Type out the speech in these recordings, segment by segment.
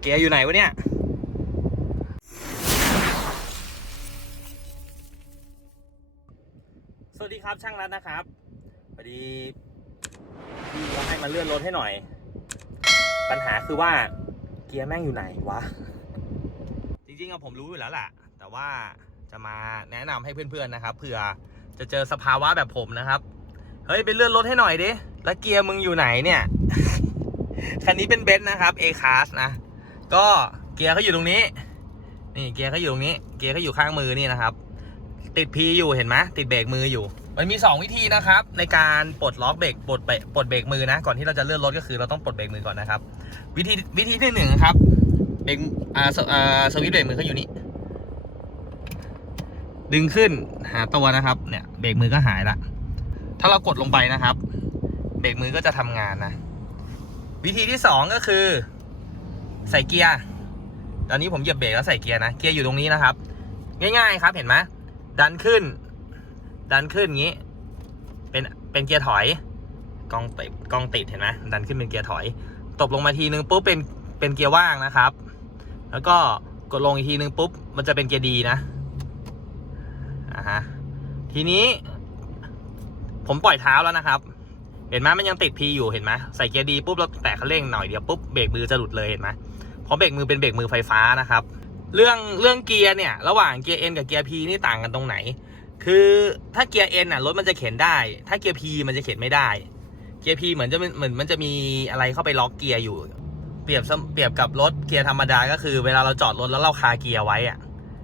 เกียร์อยู่ไหนวะเนี่ยสวัสดีครับช่างรัฐนะครับพอดีพี่ก็ให้มาเลื่อนรถให้หน่อย ปัญหาคือว่าเกียร์แม่งอยู่ไหนวะ จริงๆอะผมรู้อยู่แล้วแหละแต่ว่าจะมาแนะนำให้เพื่อนๆนะครับเผื่อจะเจอสภาวะแบบผมนะครับ เฮ้ยไปเลื่อนรถให้หน่อยดิแล้วเกียร์มึงอยู่ไหนเนี่ย คันนี้เป็นเบนซ์นะครับ A class นะ ก็เกียร์เขาอยู่ตรงนี้ นี่เกียร์เขาอยู่ตรงนี้ เกียร์เขาอยู่ข้างมือนี่นะครับ ติดพีอยู่เห็นไหมติดเบรกมืออยู่ มันมี 2 วิธีนะครับ ในการปลดล็อกเบรกปลดเบรกปลดเบรกมือนะ ก่อนที่เราจะเลื่อนรถก็คือเราต้องปลดเบรกมือก่อนนะครับ วิธีวิธีที่หนึ่งครับเบรกอ่าสสวิตช์เบรกมือเขาอยู่นี่ดึงขึ้นหาตัวนะครับ เนี่ยเบรกมือก็หายละ ถ้าเรากดลงไปนะครับ เบรกมือก็จะทำงานนะ วิธีที่สองก็คือ ใส่เกียร์ ตอนนี้ผมเหยียบเบรกแล้วใส่เกียร์นะ เกียร์อยู่ตรงนี้นะครับ ง่ายๆครับ เห็นไหมดันขึ้น ดันขึ้นอย่างนี้ เป็น เป็นเกียร์ถอย กองติด กองติดเห็นไหมดันขึ้นเป็นเกียร์ถอย ตบลงมาทีนึงปุ๊บเป็น เป็นเกียร์ว่างนะครับ แล้วก็กดลงอีกทีนึงปุ๊บ มันจะเป็นเกียร์ดีนะ อ่าฮะ ทีนี้ ผมปล่อยเท้าแล้วนะครับเห็นไหมมันยังติดพีอยู่เห็นไหมใส่เกียร์ดีปุ๊บเราแตะคันเร่งหน่อยเดียวปุ๊บเบรกมือจะหลุดเลยเห็นไหม เพราะเบรกมือเป็นเบรกมือไฟฟ้านะครับ เรื่องเรื่องเกียร์เนี่ยระหว่างเกียร์ N กับเกียร์ P นี่ต่างกันตรงไหน คือถ้าเกียร์ N อะรถมันจะเข็นได้ ถ้าเกียร์ P มันจะเข็นไม่ได้ เกียร์ P เหมือนจะเหมือนมันจะมีอะไรเข้าไปล็อกเกียร์อยู่ เปรียบเสมเปรียบกับรถเกียร์ธรรมดาก็คือเวลาเราจอดรถแล้วเราคาเกียร์ไว้อะ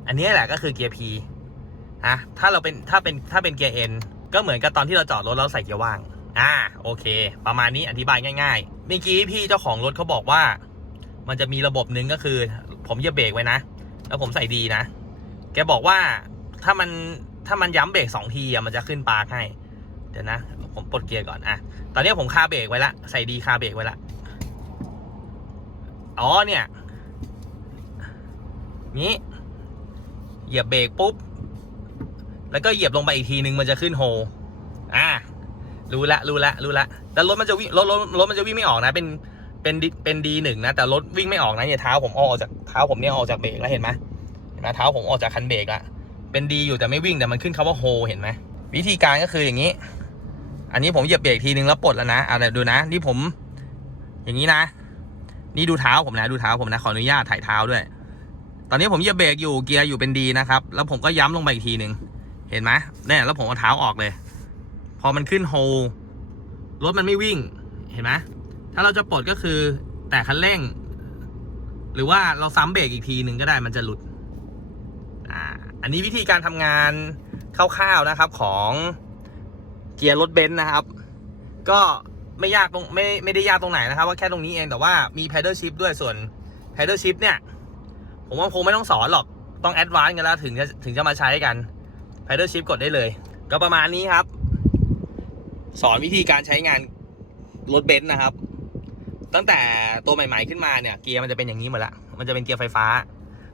อันนี้แหละก็คือเกียร์ P นะถ้าเราเป็นถ้าเป็นถ้าเป็นเกียร์ N ก็เหมือนกับตอนที่เราจอดรถแล้วใส่เกียร์ว่าง อ่า โอเค ประมาณนี้อธิบายง่ายๆ เมื่อกี้พี่เจ้าของรถเขาบอกว่า มันจะมีระบบหนึ่งก็คือ ผมเหยียบเบรกไว้นะ แล้วผมใส่ดีนะ แกบอกว่าถ้ามันถ้ามันย้ำเบรกสองทีอะมันจะขึ้นปาร์คให้ เดี๋ยวนะ ผมปลดเกียร์ก่อนอะตอนนี้ผมคาเบรกไว้ละ ใส่ดีคาเบรกไว้ละ อ๋อเนี่ย นี้ เหยียบเบรกปุ๊บ แล้วก็เหยียบลงไปอีกทีนึงมันจะขึ้นโฮ อ่ารู้ละรู้ละรู้ละ แล้วรถมันจะวิ่งรถรถรถมันจะวิ่งไม่ออกนะ เป็น เป็นดิเป็นดีหนึ่งนะ แต่รถวิ่งไม่ออกนะเนี่ยเท้าผมออกจากเท้าผมเนี่ยออกจากเบรกแล้วเห็นไหมเห็นไหมเท้าผมออกจากคันเบรกละเป็นดีอยู่แต่ไม่วิ่งแต่มันขึ้นคำว่าโฮเห็นไหมวิธีการก็คืออย่างนี้ อันนี้ผมเหยียบเบรกทีนึงแล้วปลดแล้วนะอะเดี๋ยวดูนะนี่ผม อย่างนี้นะ นี่ดูเท้าผมนะดูเท้าผมนะขออนุญาตถ่ายเท้าด้วย ตอนนี้ผมเหยียบเบรกอยู่เกียร์อยู่เป็นดีนะครับ แล้วผมก็ย้ำลงไปอีกทีหนึ่งเห็นไหมเนี่ยแล้วผมเอาเท้าออกเลย พอมันขึ้นโฮรถมันไม่วิ่งเห็นไหม ถ้าเราจะปลดก็คือแต่คันเร่ง หรือว่าเราซ้ำเบรกอีกทีหนึ่งก็ได้มันจะหลุดอ่าอันนี้วิธีการทำงานคร่าวๆนะครับของเกียร์รถเบนซ์นะครับ ก็ไม่ยากตรงไม่ไม่ได้ยากตรงไหนนะครับ ว่าแค่ตรงนี้เองแต่ว่ามี pedal shift ด้วยส่วน pedal shift เนี่ย ผมว่าคงไม่ต้องสอนหรอกต้องแอดวานซ์กันแล้วถึงจะถึงจะมาใช้กัน pedal shift กดได้เลย ก็ประมาณนี้ครับ สอนวิธีการใช้งานรถเบนซ์นะครับ ตั้งแต่ตัวใหม่ ๆขึ้นมาเนี่ยเกียร์มันจะเป็นอย่างนี้หมดละมันจะเป็นเกียร์ไฟฟ้า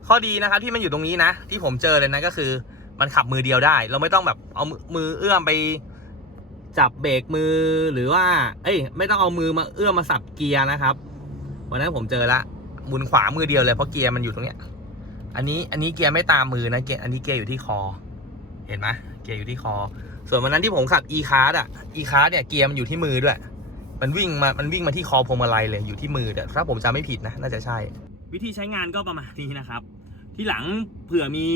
ข้อดีนะครับที่มันอยู่ตรงนี้นะ ที่ผมเจอเลยนะก็คือมันขับมือเดียวได้ เราไม่ต้องแบบเอามือเอื้อมไปจับเบรกมือหรือว่า เอ้ย ไม่ต้องเอามือมาเอื้อมมาสับเกียร์นะครับวันนั้นผมเจอละหมุนขวามือเดียวเลยเพราะเกียร์มันอยู่ตรงเนี้ย อันนี้อันนี้เกียร์ไม่ตามมือนะเกียร์อันนี้เกียร์อยู่ที่คอ เห็นไหมเกียร์อยู่ที่คอ ส่วนวันนั้นที่ผมขับ e card อะ e card เนี่ยเกียร์มันอยู่ที่มือด้วย มันวิ่งมา มันวิ่งมาที่คอพวงมาลัยเลยอยู่ที่มือแต่ถ้าผมจำไม่ผิดนะ น่าจะใช่ วิธีใช้งานก็ประมาณนี้นะครับ ที่หลังเผื่อมี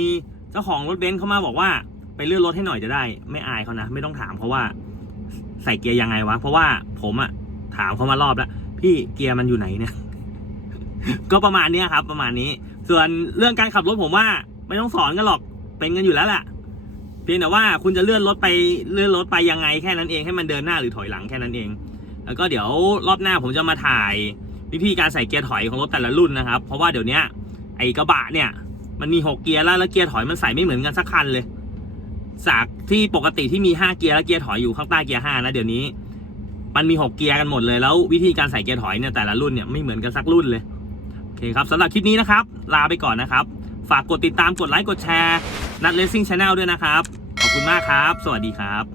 เจ้าของรถเบนซ์เข้ามาบอกว่าไปเลื่อนรถให้หน่อยจะได้ ไม่อายเขานะ ไม่ต้องถามเขาว่า ใส่เกียร์ยังไงวะ เพราะว่าผมอะถามเขามารอบแล้ว พี่เกียร์มันอยู่ไหนเนี่ย ก็ประมาณนี้ครับ ประมาณนี้ ส่วนเรื่องการขับรถผมว่า ไม่ต้องสอนกันหรอก เป็นกันอยู่แล้วแหละเพียงแต่ว่าคุณจะเลื่อนรถไปเลื่อนรถไปยังไงแค่นั้นเองให้มันเดินหน้าหรือถอยหลังแค่นั้นเอง แล้วก็เดี๋ยวรอบหน้าผมจะมาถ่ายวิธีการใส่เกียร์ถอยของรถแต่ละรุ่นนะครับ เพราะว่าเดี๋ยวนี้ไอ้กระบะเนี่ย มันมีหกเกียร์แล้วแล้วเกียร์ถอยมันใส่ไม่เหมือนกันสักคันเลย จากที่ปกติที่มีห้าเกียร์แล้วเกียร์ถอยอยู่ข้างใต้เกียร์ห้านะเดี๋ยวนี้ มันมีหกเกียร์กันหมดเลยแล้ววิธีการใส่เกียร์ถอยเนี่ยแต่ละรุ่นเนี่ยไม่เหมือนกันสักรุ่นเลยโอเคครับสำหรับคลิปนี้นะครับ ลาไปก่อนนะครับ ฝากกดติดตามกดไลค์กดแชร์นัดเลสซิ่งชาแนลด้วยนะครับขอบคุณมากครับ สวัสดีครับ